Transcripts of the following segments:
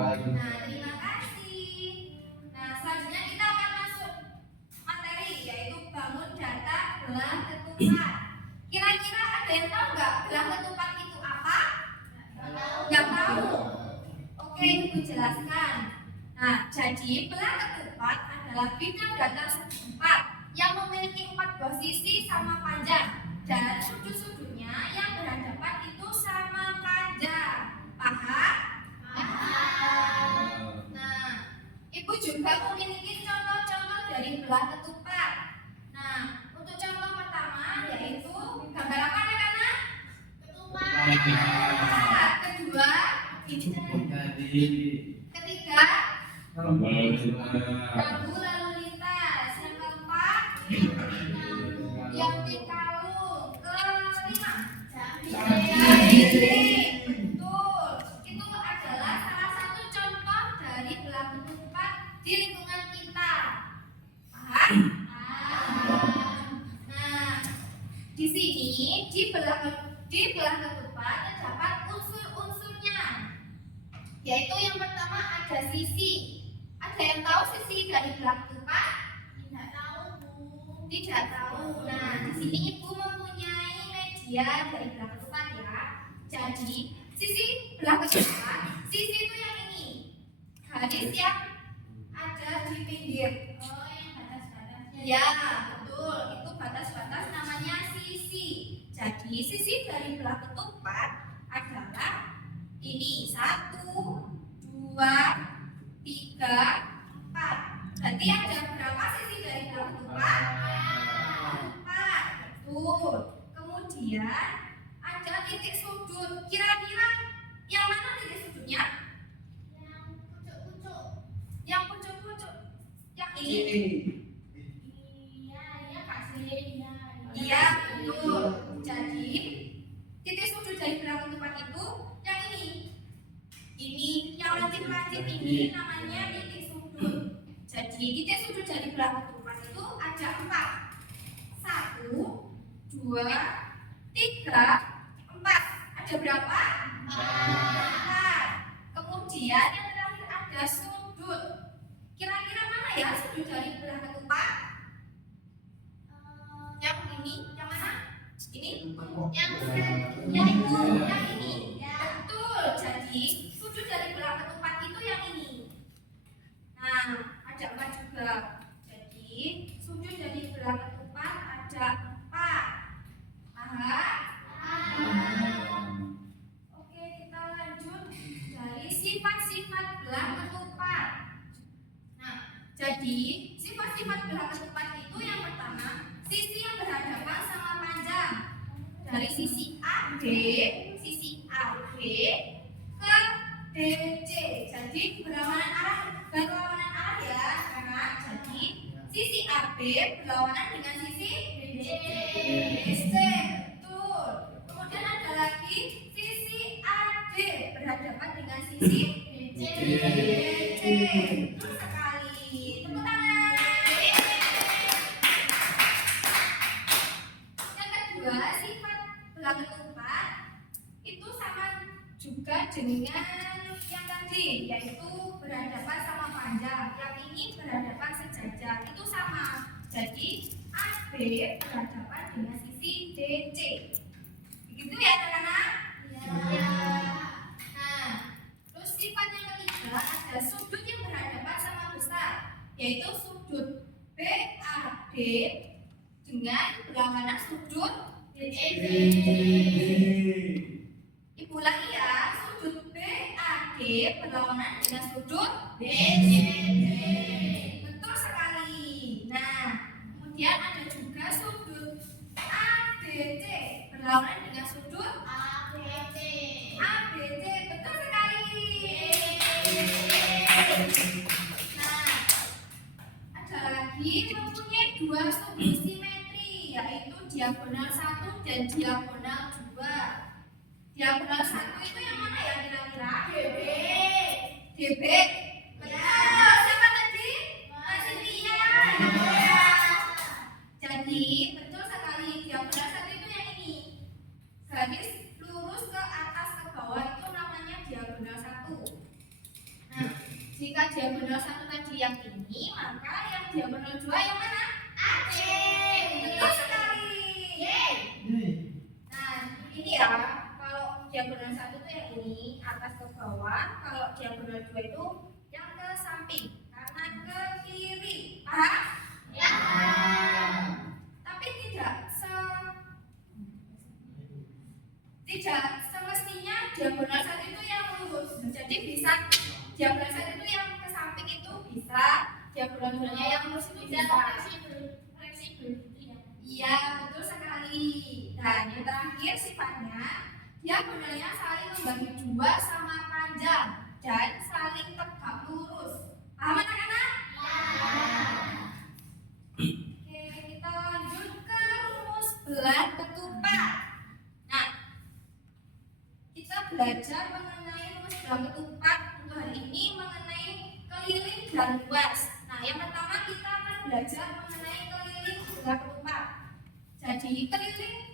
Nah, terima kasih. Nah, selanjutnya kita akan masuk materi, yaitu bangun data belah ketupat. Kira-kira ada yang tahu nggak belah ketupat itu apa? Nggak tahu. Oke, Ibu jelaskan. Nah, jadi belah ketupat adalah bidang datar setempat yang memiliki 4 buah sisi sama panjang dan sudut-sudutnya yang berhadapan itu sama panjang. Paham? Nah, Ibu juga memiliki contoh-contoh dari belah ketupat. Nah, untuk contoh pertama yaitu gambar apa anak-anak? Ketupat. Kedua, ketiga, rambu lalu lintas. Yang keempat, yang dikalung. Kelima, jari. Betul. Itu adalah salah satu contoh dari belah ketupat di lingkungan kita. Paham? Nah, di sini di belah ketupat terdapat unsur-unsurnya. Yaitu yang pertama ada sisi. Ada yang tahu sisi dari belah ketupat? Tidak tahu, Bu. Tidak tahu. Nah, di sini Ibu mempunyai media dari belah ketupat ya. Jadi, sisi belah ketupat, sisi itu yang ini. Garis yang ada di pinggir. Oh, yang batas-batasnya. Ya, betul. Itu batas-batas namanya sisi. Jadi, sisi dari belah ketupat adalah ini 1, 2, 3, 4. Berarti ada berapa sisi dari belah ketupat? 4. Betul. Kemudian ada titik sudut. Kira-kira yang mana titik sudutnya? Yang pucuk-pucuk. Yang ini? Iya, betul. Jadi titik sudut dari belah ketupat itu yang ini. Ini yang lancip-lancip ini namanya titik sudut. Jadi titik sudut dari belah ketupat itu ada 4. 1, 2, 3, 4. Ada berapa? 4. Kemudian yang terakhir ada sudut. Kira-kira mana ya sudut dari belah ketupat? Yang ini, yang mana? Ini? Yang ini. Betul. Jadi sudut dari belah ketupat itu yang ini. Nah, ada 4 juga. Jadi sudut dari belah ketupat ada 4. Paham? Oke, kita lanjut dari sifat-sifat belah ketupat. Nah, jadi sifat-sifat belah ketupat itu yang pertama, sisi yang berhadapan sama panjang. Dari sisi AD ke DC. Jadi berlawanan arah ya, karena jadi sisi AB berlawanan dengan sisi DC. Betul. Kemudian ada lagi sisi AD berhadapan dengan sisi DC. Betul sekali. Tepuk tangan. Yang kedua, sifat belah ketupat itu sama juga dengan yang tadi, yaitu berhadapan sama panjang. Yang ini berhadapan sejajar, itu sama. Jadi AB berhadapan dengan sisi DC. Begitu ya anak-anak? Ya. Nah, terus sifat yang ketiga ada sudut yang berhadapan sama besar, yaitu sudut BAD dengan berlawanan sudut DCD. Ibu ulangi ya, sudut BAD berlawanan dengan sudut DCD. Betul sekali. Nah, kemudian ada juga sudut ADC berlawanan dengan sudut ABC. Betul sekali. Nah, ada lagi mempunyai 2 sudut simetri, yaitu diagonal 1 dan diagonal 2. Diagonal 1 itu yang mana ya kira-kira? DB. Betul. Siapa tadi? Mas Cynthia. Jadi betul sekali, diagonal 1 itu yang ini. Garis lurus ke atas ke bawah itu namanya diagonal 1. Jika diagonal 1 tadi yang ini, maka yang diagonal 2 yang mana? AC. Betul sekali. Yeay. Nah, ini ya. Kalau diagonal 1 itu yang ini, atas ke bawah. Kalau diagonal 2 itu yang ke samping, kanan ke kiri. Paham? Ya. Tapi tidak semestinya diagonal 1 itu yang lurus. Jadi bisa diagonal 1 itu yang ke samping itu bisa, diagonal 2-nya yang lurus itu bisa. Fleksibel gitu ya. Iya, betul sekali. Dan yang terakhir sifatnya diagonalnya saling membagi 2 sama panjang dan saling tegak lurus. Paham anak-anak? Ya. Oke, kita lanjut ke rumus belah ketupat. Nah, kita belajar mengenai rumus belah ketupat untuk hari ini mengenai keliling dan luas. Nah, yang pertama kita akan belajar mengenai keliling belah ketupat. Jadi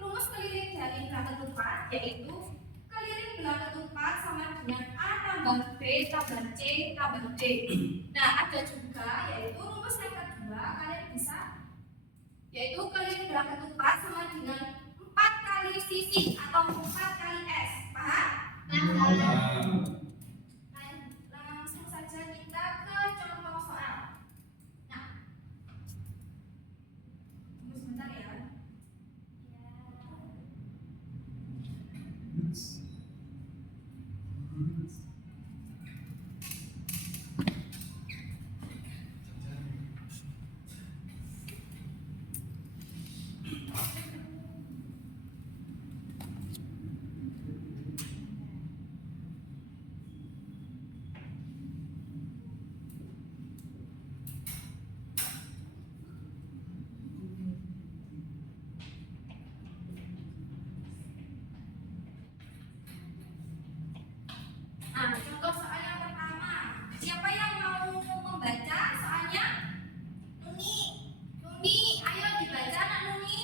rumus keliling dari belah ketupat yaitu keliling belah ketupat sama dengan A tambah B tambah C tambah D. Nah, ada juga yaitu rumus yang kedua kalian bisa, yaitu keliling belah ketupat sama dengan 4 kali sisi atau 4 kali S. Paham? Langsung saja kita ke contoh soal. Nah, tunggu sebentar ya. Nah, contoh soal yang pertama. Siapa yang mau membaca soalnya? Nuni, ayo dibaca Nak Nuni.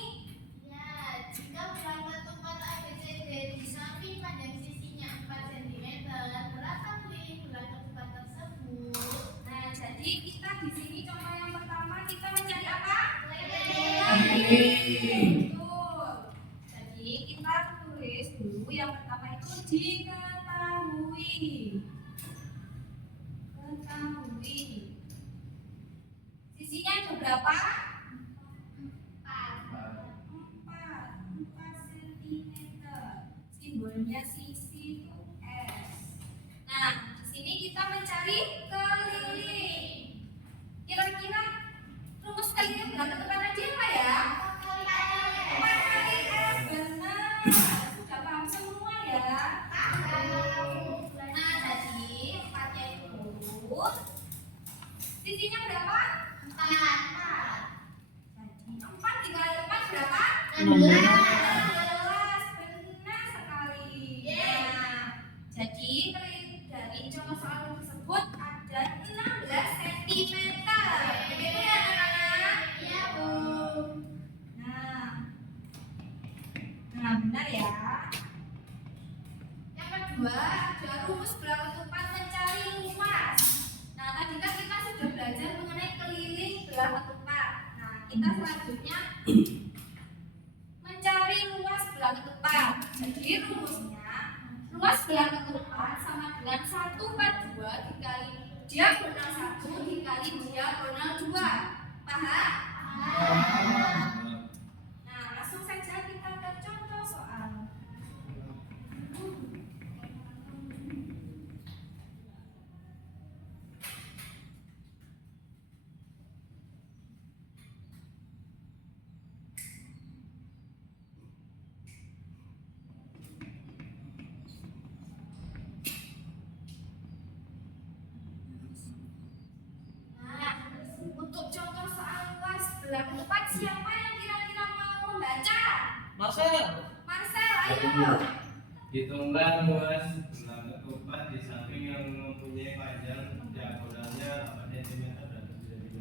Ya, jika belah ketupat ABCD di samping panjang sisinya 4 cm, berapa keliling belah ketupat tersebut? Nah, jadi kita di sini contoh yang pertama kita mencari apa? Keliling. Betul. Jadi kita tulis dulu yang pertama itu diketahui. Sisinya ada berapa? 4 cm. Simbolnya sisi itu S. Nah, di sini kita mencari keliling. Kira-kira rumus keliling belah ketupat aja apa ya? 4 kali S. Benar. Sudah paham semua ya? Nah, jadi 4-nya itu sisinya berapa? 4. Jadi 4 dikali 4 berapa? 16. Benar sekali. Yeay. Nah, jadi dari contoh soal tersebut ada 16 cm. Begitu ya anak-anak? Iya, Bu. Nah, benar ya. Yang kedua ada rumus belah ketupat mencari luas. Nah, tadi kan kita sudah belajar mengenai keliling belah ketupat. Nah, kita selanjutnya mencari luas belah ketupat. Jadi rumusnya luas belah ketupat sama dengan 1/2 dikali diagonal 1 dikali diagonal 2. Paham? Nah, langsung saja kita ke contoh soal. Untuk contoh soal luas belah ketupat, siapa yang kira-kira mau membaca? Marcel. Marcel, ayo. Hitunglah luas belah ketupat di samping yang mempunyai panjang diagonalnya 8 cm dan 7 cm.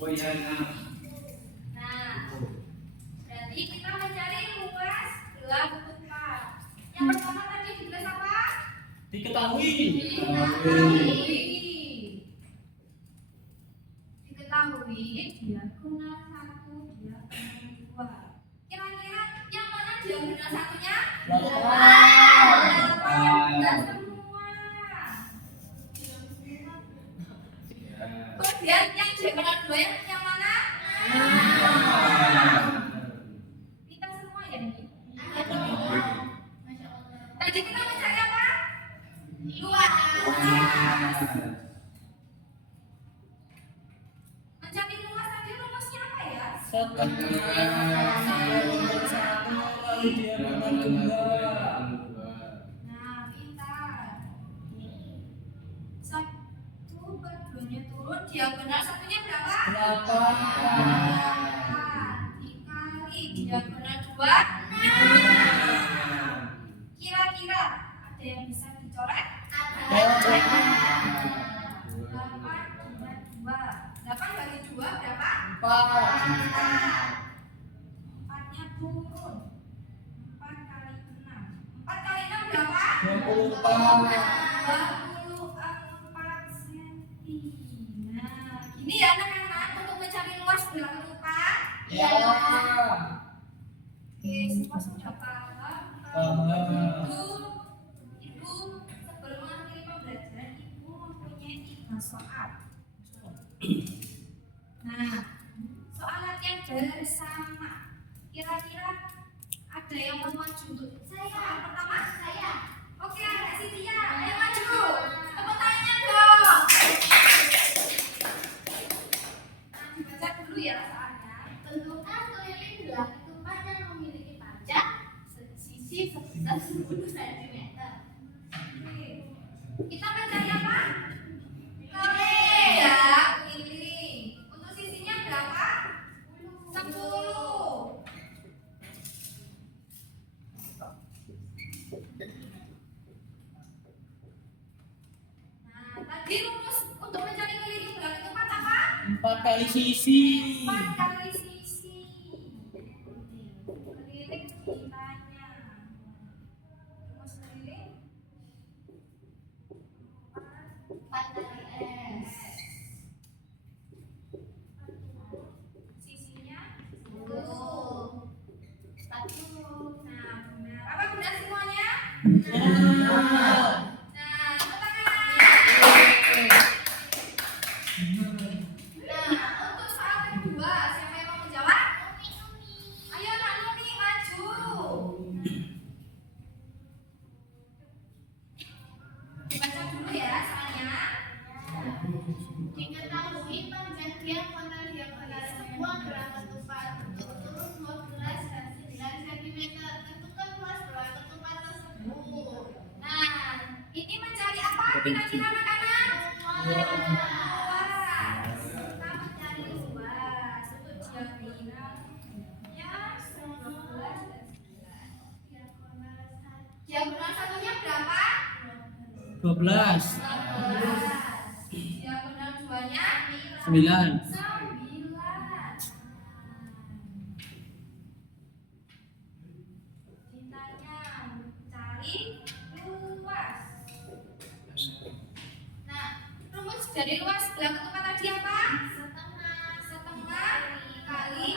Oh iya, 6. Nah, berarti kita mencari luas belah ketupat. Yang pertama tadi ditulis apa? Diketahui. Diketahui. Diketahui diagonal 1, diagonal 2. Kira-kira yang mana diagonal satunya? 8 semua. Kemudian yang diagonal 2 yang mana? Kita semua ya ini. Tadi kita mencari apa? 2. Mencari luas tadi rumusnya apa ya? Lalu diagonal 2. Nah, pintar. 1 per 2-nya turun, diagonal satunya berapa? 8. Dikali diagonal 2. Kira-kira ada yang bisa dicoret? 8 bagi 2 berapa? 4-nya turun. 4 kali 6. 4 kali 6 berapa? 24 cm. Nah, gini ya anak-anak untuk mencari luas belah ketupat. Oke, semua sudah paham. Ibu sebelum mengakhiri pembelajaran Ibu mempunyai 3 soal. Nah, soal latihan bersama. Kira-kira ada yang mau maju untuk soal pertama? Saya. Oke, Kak Cynthia, ayo maju. Tepuk tangannya dong. Nah, dibaca dulu ya soalnya. Tentukan keliling belah ketupat yang memiliki panjang sisi sebesar 10 cm. Oke. Kita mencari apa? Keliling ya, keliling. Untuk sisinya berapa? 10. Nah, tadi rumus untuk mencari keliling belah ketupat apa? 4 kali sisi. 4 kali sisi. Keliling ditanya. Rumus keliling 4 kali S. sisinya 10. 40. Nah, benar. Apa benar semuanya? Benar. Nah, tepuk tangan. Nah, untuk soal kedua, siapa yang mau menjawab? Ayo, Kak Nuni, maju. Dibaca dulu ya soalnya. Diketahui panjang diagonal sebuah belah ketupat turun 12 dan 9 cm. Tentukan luas belah ketupat tersebut. Nah, ini mencari apa kira-kira anak-anak? Luas. Kita mencari luas untuk diagonal. Ya, 12 dan 9. Diagonal satunya berapa? 12. 12. Diagonal 2-nya 9. 9. Ditanya cari luas. Nah, rumus dari luas belah ketupat tadi apa? Setengah kali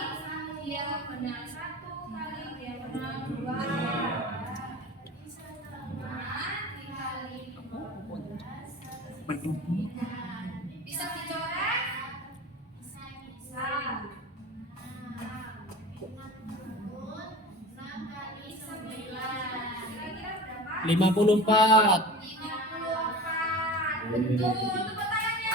diagonal 1 kali diagonal 2. Setengah dikali 12. Bisa dicoret? Bisa. Kira-kira berapa? 54. 54. Betul. Tepuk tangannya.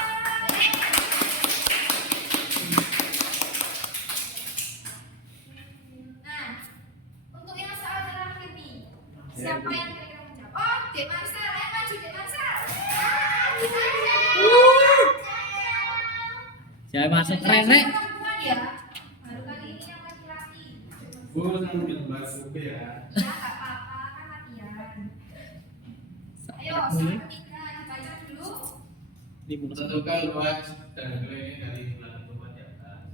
Nah, untuk yang soal terakhir nih, siapa yang kira-kira menjawab? Oh, Dek Marsal, ayo maju Dek Marsal. Saya masuk keren, Rek. Perempuan ya, baru kali ini yang laki-laki. Bu, sambil bahas buku ya. Ya, nggak apa-apa, kan latihan. Ayo, soal ketiga dibaca dulu. Tentukan luas dan keliling dari belah ketupat di atas.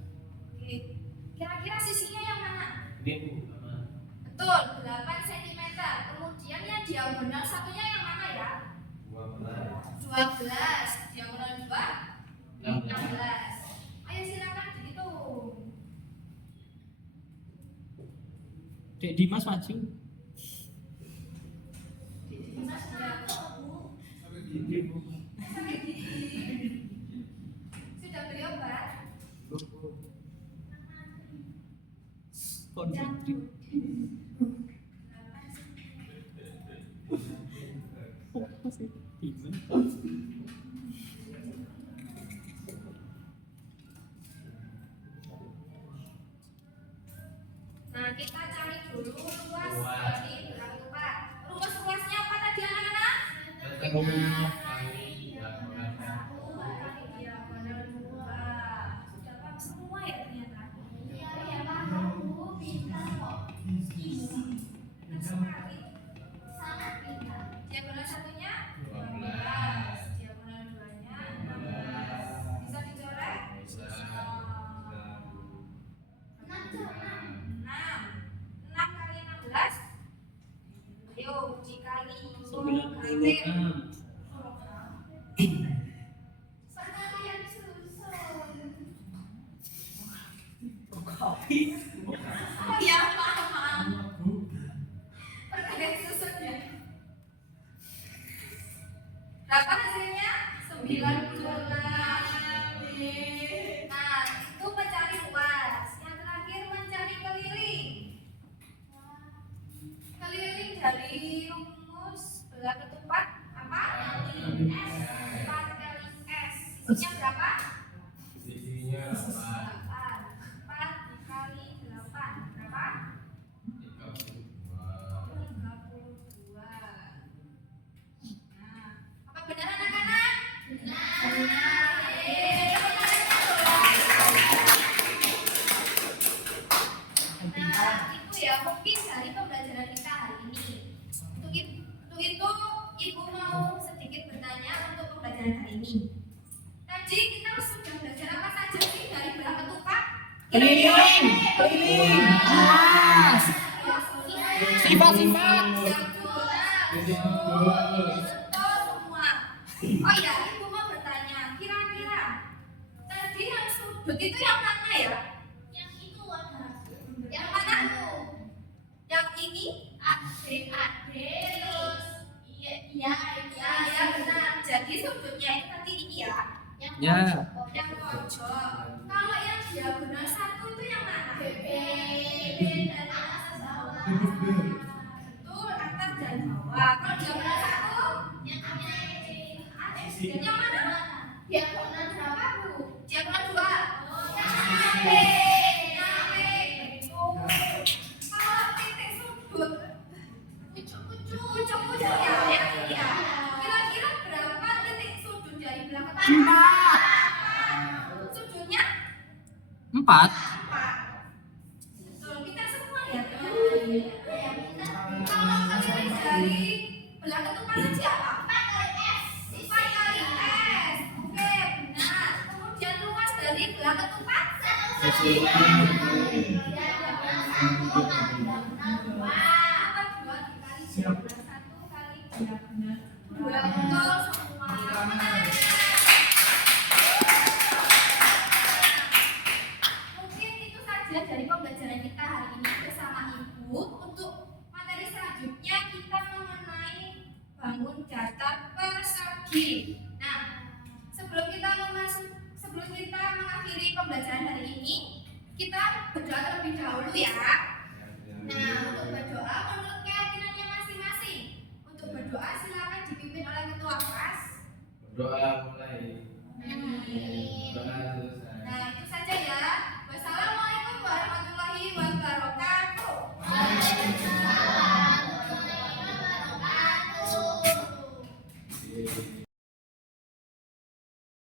Oke, kira-kira sisinya yang mana? Ini Bu, sama. Betul, 8 cm. Kemudian yang diagonal satunya yang mana ya? 12. Diagonal 2 16. 16. Ayo silakan dihitung. Dek Dimas maju. Mas ngantuk, Bu. Sakit gigi. Sudah beli obat? Konfitri. Nah, kita cari dulu ruas dari belakang tempat. Ruas-ruasnya apa tadi anak-anak? Kali diagonal 1. Kali diagonal 2. Sudah paham semua ya ternyata. Iya, ya paham, Bu. Pintar kok. Benar sekali. Sangat pintar. Diagonal satunya 12. Diagonal 2-nya 16. Bisa dicoret? Bisa. 6 kali 16. Yuk, dikali 96. Sekalian susun. Oh ya, paham. Perkalian susun ya. Berapa hasilnya? 96. Nah, itu mencari luas. Yang terakhir mencari keliling. Keliling dari rumus belah ketupat apa? S. 4 kali S. Isinya berapa? Sisinya 8. 4 dikali 8 berapa? 32. 32. Nah, apa benar anak-anak? Benar. Nah, itu ya mungkin dari pembelajaran kita hari ini. Untuk itu, Ibu mau sedikit bertanya untuk pembelajaran hari ini. Tadi kita sudah belajar apa saja sih dari belah ketupat? Keliling. Keliling. Luas. Sifat-sifat. Betul semua. Oh iya, Ibu mau bertanya, kira-kira tadi yang sudut itu yang mana ya? Yang itu ada. Yang mana? Yang ini? Adik-adik terus. Iya, iya, Ya, ya benar. Jadi sudutnya itu tadi ini ya. Yang Ya. Yang pojok. Kalau yang diagonal 1 itu yang mana? dari atas ke bawah. Betul, atas dan bawah. Kalau diagonal 1, Yang adik. yang mana? Diagonal berapa, Bu? Diagonal 2. Oh, Yang yang adik. adik. Yang adik. Betul. Kalau titik sudut, pucuk-pucuk ya, ya, iya. Kira-kira berapa titik sudut dari belakang? 4. Sudutnya 4. 4. Betul, kita semua ya. Yang pintar. Kalau kalian dari belah ketupat siapa? 4 kali S. 4 kali S. Oke, benar. Kemudian luas dari belah ketupat? 1. Apa 2 dikali diagonal 1 kali diagonal 2. Betul semua. Mungkin itu saja dari pembelajaran kita hari ini bersama Ibu. Untuk materi selanjutnya kita mengenai bangun datar persegi. Nah, sebelum kita mengakhiri pembelajaran hari ini, kita berdoa terlebih dahulu ya. Nah, untuk berdoa menurut keyakinannya masing-masing. Untuk berdoa silakan dipimpin oleh ketua kelas. Berdoa mulai. Amin. Doa